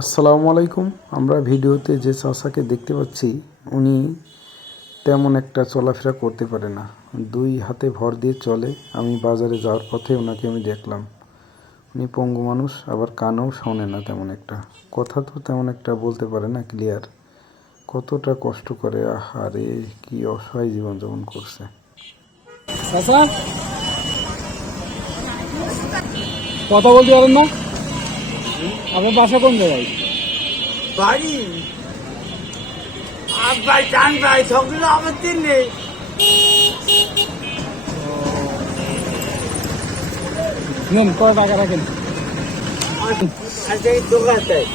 আসসালামু আলাইকুম। আমরা ভিডিওতে যে চাচাকে দেখতে পাচ্ছি উনি তেমন একটা চলাফেরা করতে পারে না, দুই হাতে ভর দিয়ে চলে। আমি বাজারে যাওয়ার পথে ওনাকে আমি দেখলাম। উনি পঙ্গু মানুষ, আবার কানেও শোনে না তেমন একটা, কথা তো তেমন একটা বলতে পারে না ক্লিয়ার। কতটা কষ্ট করে, আহারে কি অসহায় জীবনযাপন করছে। চাচা কথা বলতে পারেন না? আপনার বাসা কোন জায়গায়? বাড়ি ভাই টান ভাই সবগুলো আমার চিনলে নেন, কত টাকা রাখেন? আচ্ছা এই দোকানটায়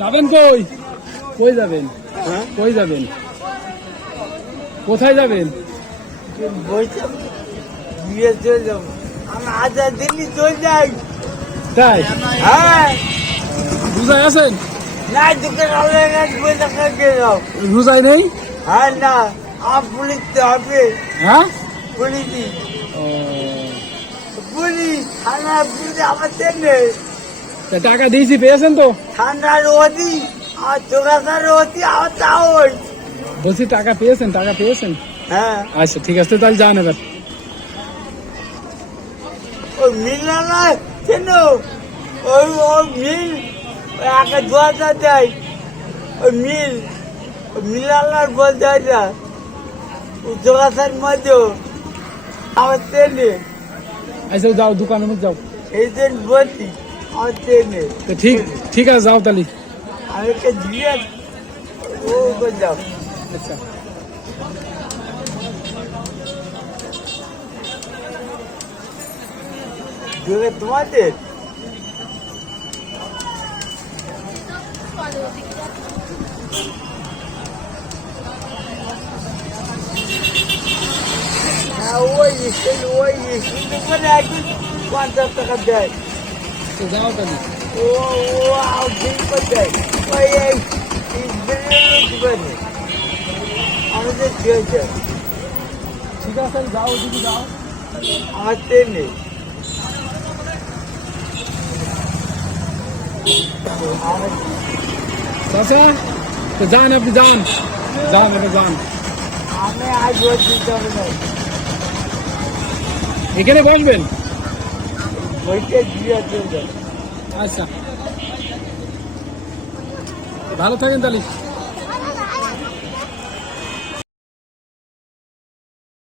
যাবেন কই? কই যাবেন? হ্যাঁ কই যাবেন? কোথায় যাবেন? বলছে বিয়ে চলে যাবো। আমি আজা দিল্লি চলে যাই। তাই হ্যাঁ রোজায় আছেন? না দোকান আমার কাছে পয়সা খাইয়ে যাও। রোজায় নেই? হ্যাঁ না আমার পুলিশ তো হবে। হ্যাঁ, পুলিশই পুলিশ থানা পুলিশ আমার চেনে। তা টাকা দিয়েছি, পেয়েছেন তো? থানার অতি আর দোকানদার অতি আমার তাও বলছি টাকা পেয়েছেন? টাকা পেয়েছেন? হ্যাঁ আচ্ছা ঠিক আছে, তাহলে যান এবার। ওই মিল না কেন ওই ওই মিল একটা 2000 দেয়। ওই মিলালার বলতে হয় না ওই দোকানের মধ্যে আমার ট্রেনে আচ্ছা যাও, দোকানের মধ্যে যাও। এই জন্য বলছি আমার ট্রেনে তো ঠিক ঠিক আছে, যাও তাহলে। আমি একটা দিয়ে ও করে যাও। আচ্ছা দূরে তোমাদের ওই স্কুল করে একদিন 50 টাকা দেয়। তো যাও তাহলে। ও ও ঠিক করতে ওই এই দিবেন আমাদের দিয়েছে ঠিক আছে, যাও দিদি, যাও। আমার ট্রেনে চাচা তো যান, আপনি যান, যান এবার যান। আমি আজ রোজ দিতে হবে না এখানে বসবেন। বইতে দিয়ে চলে যাবে। আচ্ছা ভালো থাকেন তাহলে।